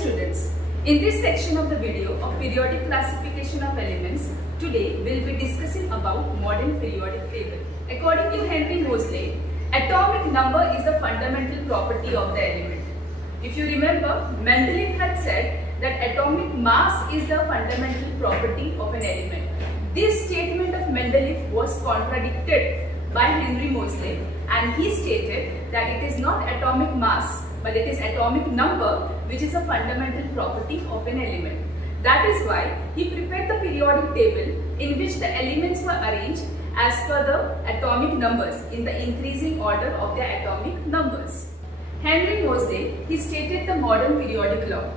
students, in this section of the video of periodic classification of elements, today we will be discussing about modern periodic table. According to Henry Moseley, atomic number is a fundamental property of the element. If you remember, Mendeleev had said that atomic mass is the fundamental property of an element. This statement of Mendeleev was contradicted by Henry Moseley, and he stated that it is not atomic mass but it is atomic number which is a fundamental property of an element. That is why he prepared the periodic table in which the elements were arranged as per the atomic numbers in the increasing order of their atomic numbers. Henry Moseley, he stated the modern periodic law.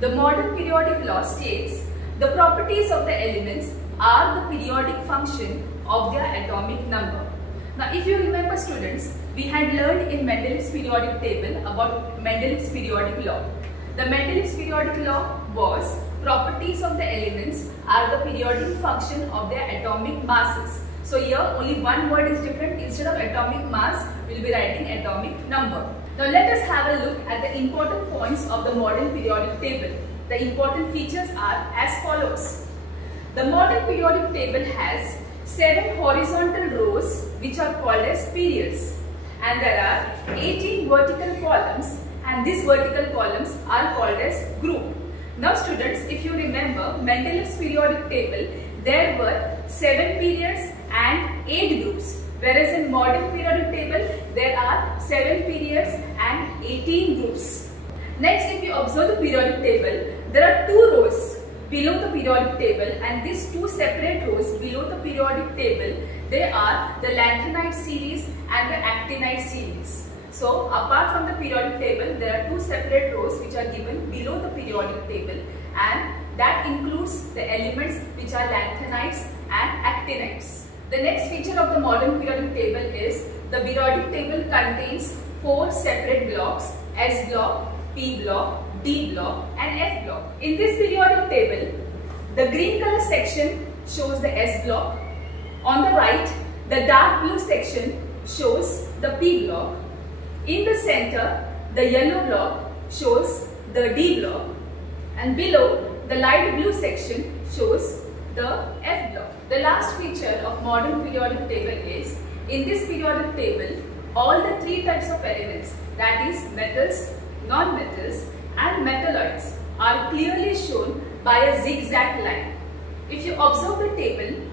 The modern periodic law states the properties of the elements are the periodic function of their atomic number. Now, if you remember students, we had learned in Mendeleev's periodic table about Mendeleev's periodic law. The Mendeleev's periodic law was properties of the elements are the periodic function of their atomic masses. So here only one word is different. Instead of atomic mass, we will be writing atomic number. Now let us have a look at the important points of the modern periodic table. The important features are as follows. The modern periodic table has 7 horizontal rows which are called as periods, and there are 18 vertical columns, and these vertical columns are called as group. Now students, if you remember Mendeleev's periodic table, there were 7 periods and 8 groups, whereas in modern periodic table there are 7 periods and 18 groups. Next, if you observe the periodic table, there are 2 rows below the periodic table, and these 2 separate rows below the periodic table, they are the lanthanide series and the actinide series. So apart from the periodic table, there are 2 separate rows which are given below the periodic table, and that includes the elements which are lanthanides and actinides. The next feature of the modern periodic table is the periodic table contains 4 separate blocks: S block, P block, D block and F block. In this periodic table, the green color section shows the S block. On the right, the dark blue section shows the P block. In the center, the yellow block shows the D block, and below, the light blue section shows the F block. The last feature of modern periodic table is, in this periodic table, all the 3 types of elements, that is metals, non-metals and metalloids, are clearly shown by a zigzag line. If you observe the table,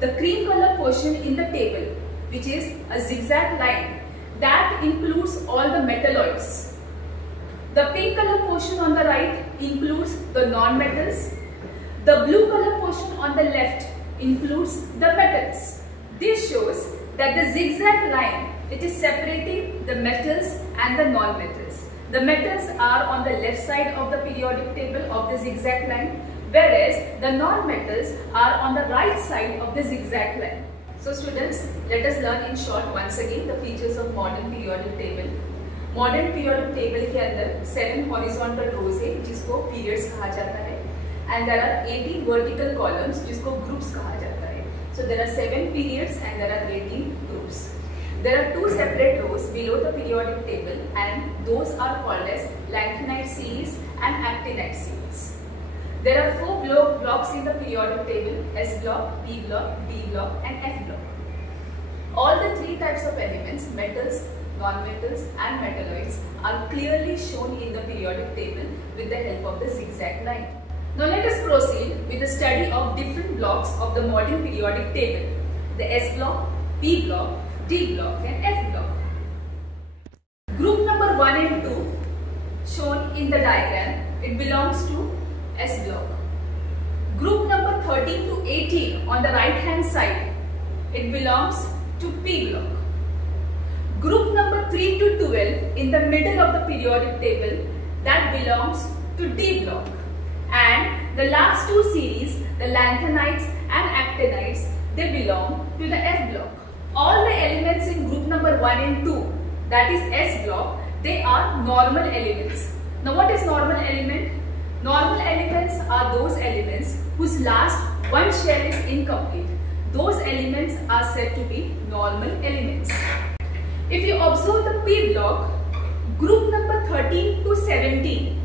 the cream color portion in the table, which is a zigzag line, that includes all the metalloids. The pink color portion on the right includes the non-metals. The blue color portion on the left includes the metals. This shows that the zigzag line, it is separating the metals and the non-metals. The metals are on the left side of the periodic table of the zigzag line, whereas the non-metals are on the right side of the zigzag line. So students, let us learn in short once again the features of modern periodic table. Modern periodic table के अंदर 7 horizontal rows है जिसको periods कहा जाता है, and there are 18 vertical columns जिसको groups कहा जाता है. So there are 7 periods and there are 18 groups. There are 2 separate rows below the periodic table, and those are called as lanthanide series and actinide series. There are 4 blocks in the periodic table: S block, P block, D block and F block. All the 3 types of elements, metals, non-metals and metalloids, are clearly shown in the periodic table with the help of the zigzag line. Now let us proceed with the study of different blocks of the modern periodic table: the S block, P block, D block and F block. Group number 1 and 2 shown in the diagram, it belongs to S block. Group number 13 to 18 on the right hand side, it belongs to P block. Group number 3 to 12 in the middle of the periodic table, that belongs to D block. And the last 2 series, the lanthanides and actinides, they belong to the F block. All the elements in group number 1 and 2, that is S block, they are normal elements. Now what is normal element? Normal elements are those elements whose last 1 shell is incomplete. Those elements are said to be normal elements. If you observe the P block, group number 13 to 17,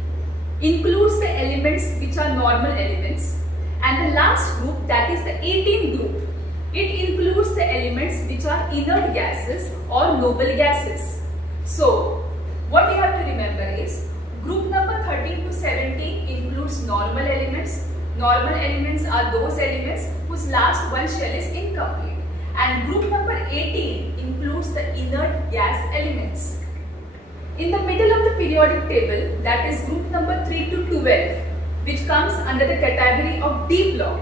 includes the elements which are normal elements, and the last group, that is the 18th group, it includes the elements which are inert gases or noble gases. So what you have to remember is group number 13 to 17 includes normal elements. Normal elements are those elements whose last one shell is incomplete, and group number 18 includes the inert gas elements. In the middle of the periodic table, that is group number 3 to 12, which comes under the category of D block,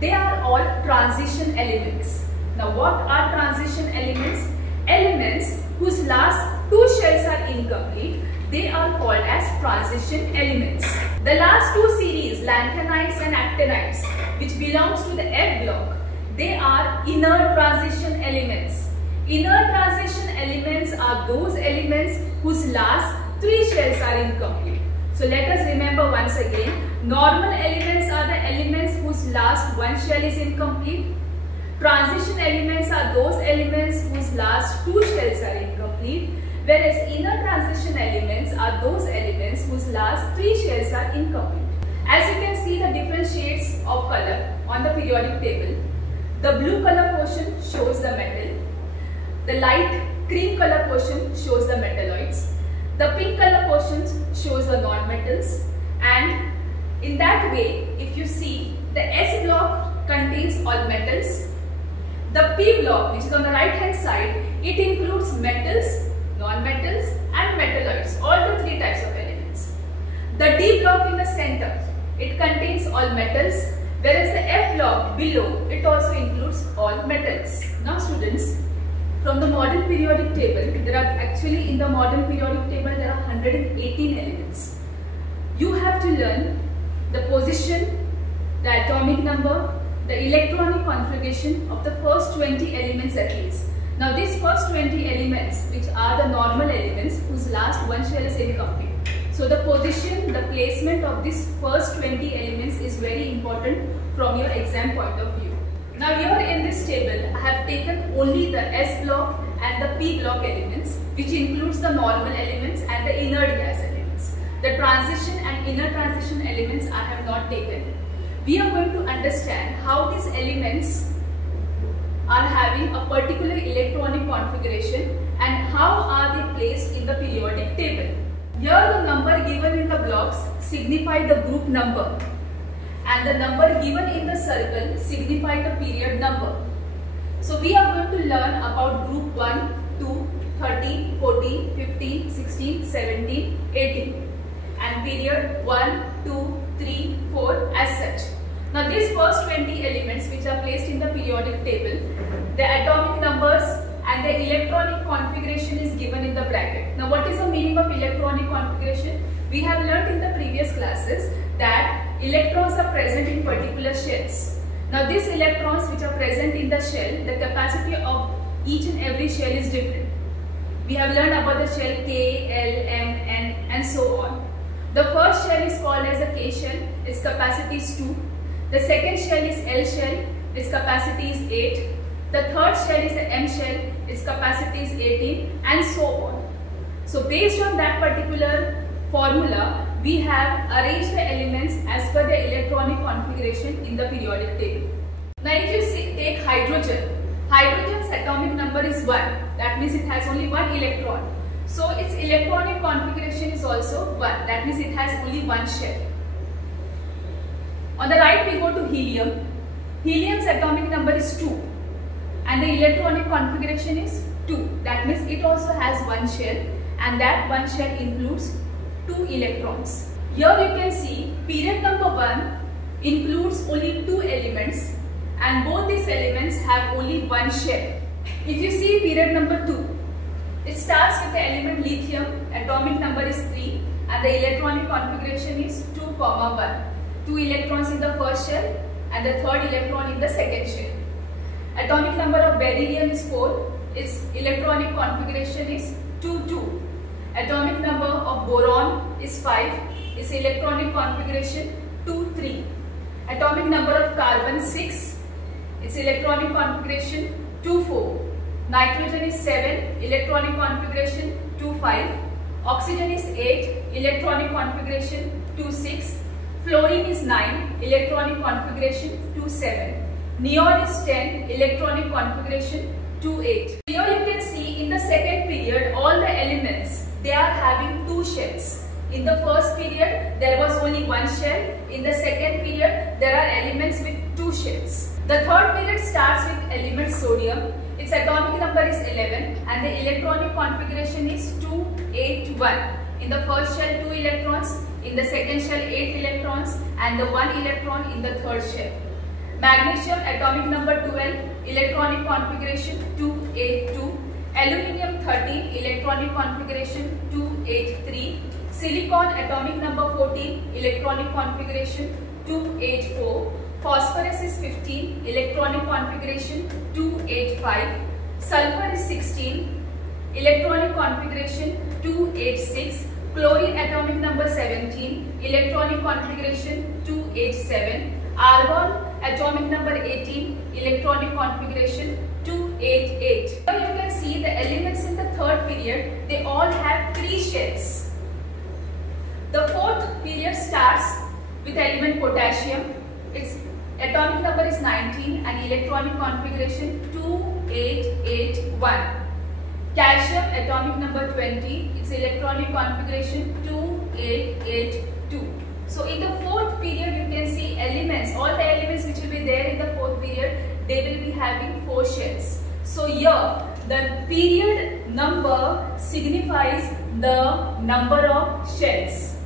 they are all transition elements. Now what are transition elements? Elements whose last two shells are incomplete, they are called as transition elements. The last two series, lanthanides and actinides, which belongs to the F block, they are inert transition elements. Inert transition elements are those elements whose last three shells are incomplete. So let us remember once again, normal elements are the elements whose last one shell is incomplete. Transition elements are those elements whose last two shells are incomplete, whereas inert transition elements are those elements whose last three shells are incomplete. As you can see the different shades of color on the periodic table, the blue color portion shows the metal, the light cream color portion shows the metalloids, the pink color portion shows the non-metals, and in that way, if you see, the S block contains all metals. The P block, which is on the right hand side, it includes metals, non-metals and metalloids, all the three types of elements. The D block in the center, it contains all metals, whereas the F block below, it also includes all metals. Now students, from the modern periodic table, there are actually in the modern periodic table there are 118 elements. You have to learn the position, the atomic number, the electronic configuration of the first 20 elements at least. Now these first 20 elements, which are the normal elements whose last one shell is incomplete. So the position, the placement of these first 20 elements is very important from your exam point of view. Now here in this table, I have taken only the S block and the P block elements, which includes the normal elements and the inert gas elements. The transition and inert transition elements I have not taken. We are going to understand how these elements are having a particular electronic configuration and how are they placed in the periodic table. Here the number given in the blocks signify the group number, and the number given in the circle signify the period number. So we are going to learn about group 1, 2, 13, 14, 15, 16, 17, 18 and period 1, 2, 3, 4 as such. Now these first 20 elements which are placed in the periodic table, the atomic numbers and the electronic configuration is given in the bracket. Now what is the meaning of electronic configuration? We have learnt in the previous classes that electrons are present in particular shells. Now these electrons which are present in the shell, the capacity of each and every shell is different. We have learned about the shell K, L, M, N and so on. The first shell is called as a K shell, its capacity is 2. The second shell is L shell, its capacity is 8. The third shell is the M shell, its capacity is 18 and so on. So based on that particular formula, we have arranged the elements as per the electronic configuration in the periodic table. Now if you take hydrogen, hydrogen's atomic number is 1. That means it has only one electron. So its electronic configuration is also 1. That means it has only one shell. On the right we go to helium. Helium's atomic number is 2 and the electronic configuration is 2. That means it also has one shell and that one shell includes 2 electrons. Here you can see period number 1 includes only 2 elements and both these elements have only one shell. If you see period number 2, it starts with the element lithium, atomic number is 3 and the electronic configuration is 2, 1. 2 electrons in the first shell and the third electron in the second shell. Atomic number of beryllium is 4, its electronic configuration is 2, 2. Atomic number of boron is 5, its electronic configuration 2, 3. Atomic number of carbon 6, its electronic configuration 2, 4. Nitrogen is 7, electronic configuration 2, 5. Oxygen is 8, electronic configuration 2, 6. Fluorine is 9, electronic configuration 2, 7. Neon is 10, electronic configuration 2, 8. Here you can see in the second period all the elements, they are having 2 shells. In the first period there was only 1 shell. In the second period there are elements with 2 shells. The third period starts with element sodium. Its atomic number is 11 and the electronic configuration is 2, 8, 1. In the first shell 2 electrons, in the second shell 8 electrons and the 1 electron in the third shell. Magnesium atomic number 12, electronic configuration 2, 8, 2. Aluminium 13, electronic configuration 2, 8, 3. Silicon atomic number 14, electronic configuration 2, 8, 4. Phosphorus is 15, electronic configuration 2, 8, 5. Sulfur is 16, electronic configuration 2, 8, 6. Chlorine atomic number 17, electronic configuration 2, 8, 7. Argon atomic number 18, electronic configuration 2, 8, 8. Here you can see the elements in the third period, they all have 3 shells. The fourth period starts with element potassium. Its atomic number is 19 and electronic configuration 2, 8, 8, 1. Calcium atomic number 20, its electronic configuration 2, 8, 8, 2. So in the fourth period you can see elements, all the elements which will be there in the fourth period, they will be having 4 shells. So here the period number signifies the number of shells.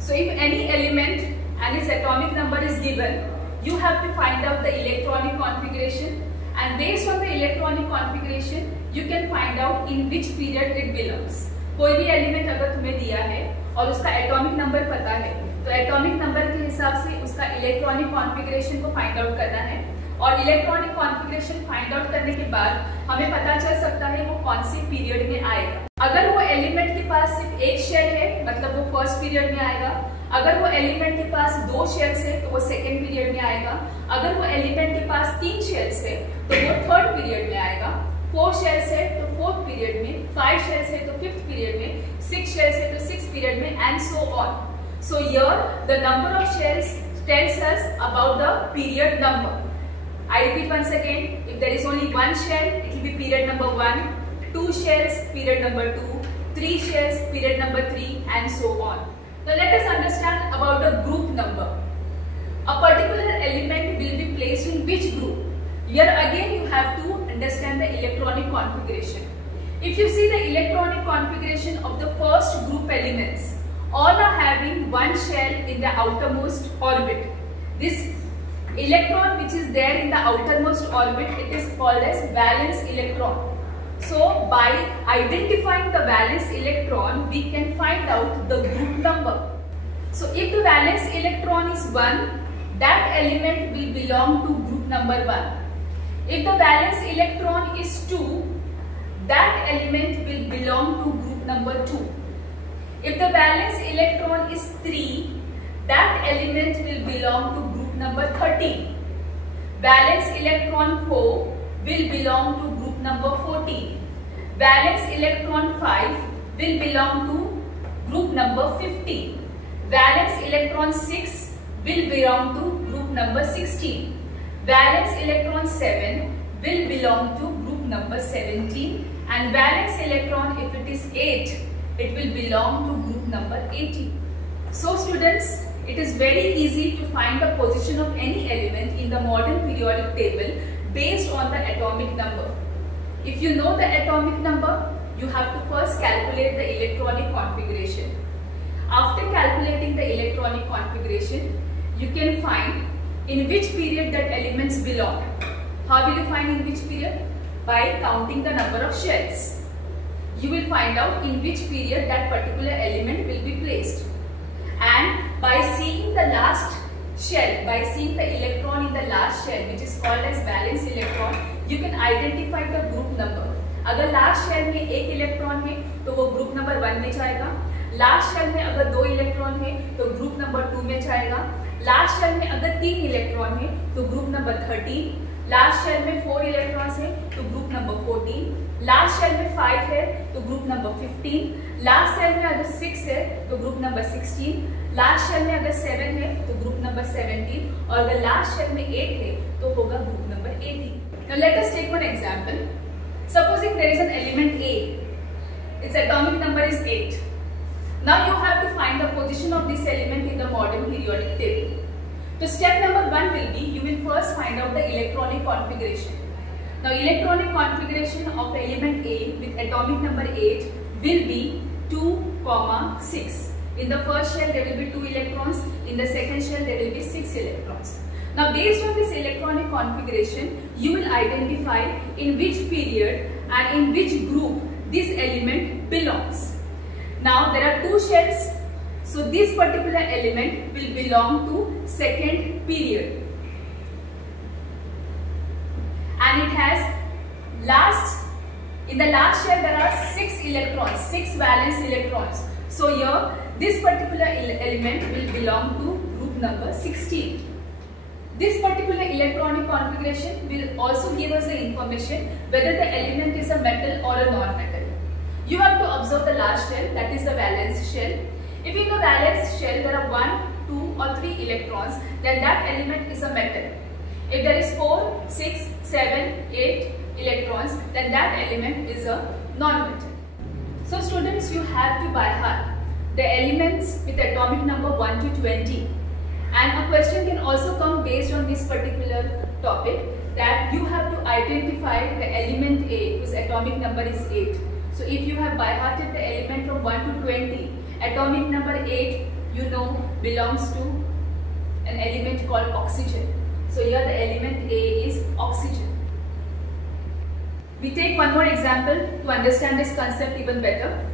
So if any element and its atomic number is given, you have to find out the electronic configuration, and based on the electronic configuration you can find out in which period it belongs. कोई भी element अगर तुम्हें दिया है और उसका atomic number पता है तो एटॉमिक नंबर के हिसाब से उसका इलेक्ट्रॉनिक कॉन्फ़िगरेशन को फाइंड आउट करना है, और इलेक्ट्रॉनिक कॉन्फ़िगरेशन फाइंड आउट करने के बाद हमें पता चल सकता है वो कौन सी पीरियड में आएगा। अगर वो एलिमेंट के पास सिर्फ 1 शेल है मतलब वो फर्स्ट पीरियड में आएगा। अगर वो एलिमेंट के पास 2 शेल्स है तो वो सेकेंड पीरियड में आएगा। अगर वो एलिमेंट के पास 3 शेल्स है तो वो थर्ड पीरियड में आएगा। 4 शेल्स है तो फोर्थ पीरियड में, 5 शेल्स है तो फिफ्थ पीरियड में, 6 शेल्स है तो सिक्स्थ पीरियड में, and so on. So here the number of shells tells us about the period number. I repeat once again, if there is only 1 shell, it will be period number 1, 2 shells, period number 2, 3 shells, period number 3, and so on. Now let us understand about the group number. A particular element will be placed in which group? Here again you have to understand the electronic configuration. If you see the electronic configuration of the first group elements, all are having 1 shell in the outermost orbit. This electron which is there in the outermost orbit, it is called as valence electron. So by identifying the valence electron, we can find out the group number. So if the valence electron is 1, that element will belong to group number 1. If the valence electron is 2, that element will belong to group number 2. If the valence electron is 3, that element will belong to group number 13. Valence electron 4 will belong to group number 14. Valence electron 5 will belong to group number 15. Valence electron 6 will belong to group number 16. Valence electron 7 will belong to group number 17. And valence electron, if it is 8, it will belong to group number 18. So students, it is very easy to find the position of any element in the modern periodic table based on the atomic number. If you know the atomic number, you have to first calculate the electronic configuration. After calculating the electronic configuration, you can find in which period that elements belong. How will you find in which period? By counting the number of shells. You will find out in which period that particular element will be placed. And by seeing the last shell, by seeing the electron in the last shell, which is called as valence electron, you can identify the group number. अगर last shell में 1 electron है तो वो group number 1 में जाएगा। Last shell में अगर 2 electron है तो ग्रुप नंबर 2 में जाएगा। लास्ट शेल में अगर 3 इलेक्ट्रॉन है तो ग्रुप नंबर 13। लास्ट शेल में 4 इलेक्ट्रॉन्स है तो ग्रुप नंबर 14, लास्ट शेल में 5 है तो ग्रुप नंबर 15, लास्ट शेल में अगर 6 है तो ग्रुप नंबर 16, लास्ट शेल में अगर 7 है तो ग्रुप नंबर 17 और अगर लास्ट शेल में 8 है तो होगा group number 18. Now let us take one example. Supposing there is an element A, its atomic number is 8. Now you have to find the position of this element in the modern periodic table. So step number 1 will be, you will first find out the electronic configuration. Now electronic configuration of element A with atomic number 8 will be 2, 6. In the first shell there will be 2 electrons, in the second shell there will be 6 electrons. Now based on this electronic configuration, you will identify in which period and in which group this element belongs. Now there are 2 shells, so this particular element will belong to second period and it has in the last shell there are 6 electrons, 6 valence electrons. So here this particular element will belong to group number 16. This particular electronic configuration will also give us the information whether the element is a metal or a non-metal. You have to observe the last shell, that is the valence shell. If in the valence shell there are 1, 2 or 3 electrons, then that element is a metal. If there is 4, 6, 7, 8 electrons, then that element is a non-metal. So students, you have to by heart the elements with atomic number 1 to 20. And a question can also come based on this particular topic, that you have to identify the element A whose atomic number is 8. So if you have by hearted the element from 1 to 20, atomic number 8 you know belongs to an element called oxygen. So here the element A is oxygen. We take one more example to understand this concept even better.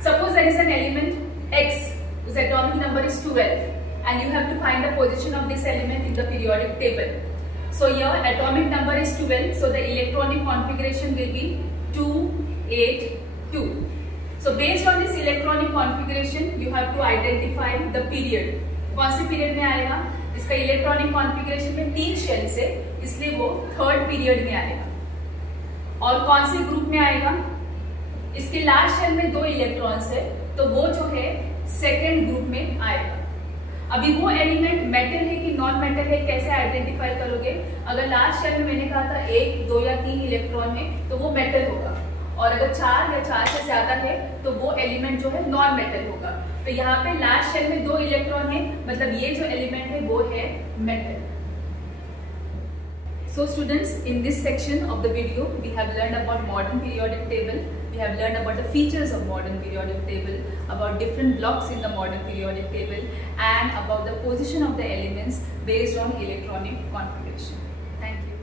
Suppose there is an element X whose atomic number is 12 and you have to find the position of this element in the periodic table. So here atomic number is 12, so the electronic configuration will be 2, 8, 2. So based on this electronic configuration, you have to identify the period. कौन से period में आएगा? इसका electronic configuration में 3 shells है, इसलिए वो third period में आएगा. और कौन से ग्रुप में आएगा? इसके लास्ट शेल में 2 इलेक्ट्रॉन्स है, तो वो जो है सेकेंड ग्रुप में आएगा. अभी वो एलिमेंट मेटल है कि नॉन मेटल है कैसे आइडेंटिफाई करोगे? अगर लास्ट शेल में मैंने कहा था 1, 2 या 3 इलेक्ट्रॉन है तो वो मेटल होगा, और अगर 4 या 4 से ज्यादा है तो वो एलिमेंट जो है नॉन मेटल होगा. तो यहाँ पे लास्ट शेल में 2 इलेक्ट्रॉन है, मतलब ये जो एलिमेंट है वो है metal. So students, in this section of the video, we have learned about modern periodic table. We have learned about the features of modern periodic table, about different blocks in the modern periodic table, and about the position of the elements based on electronic configuration. Thank you.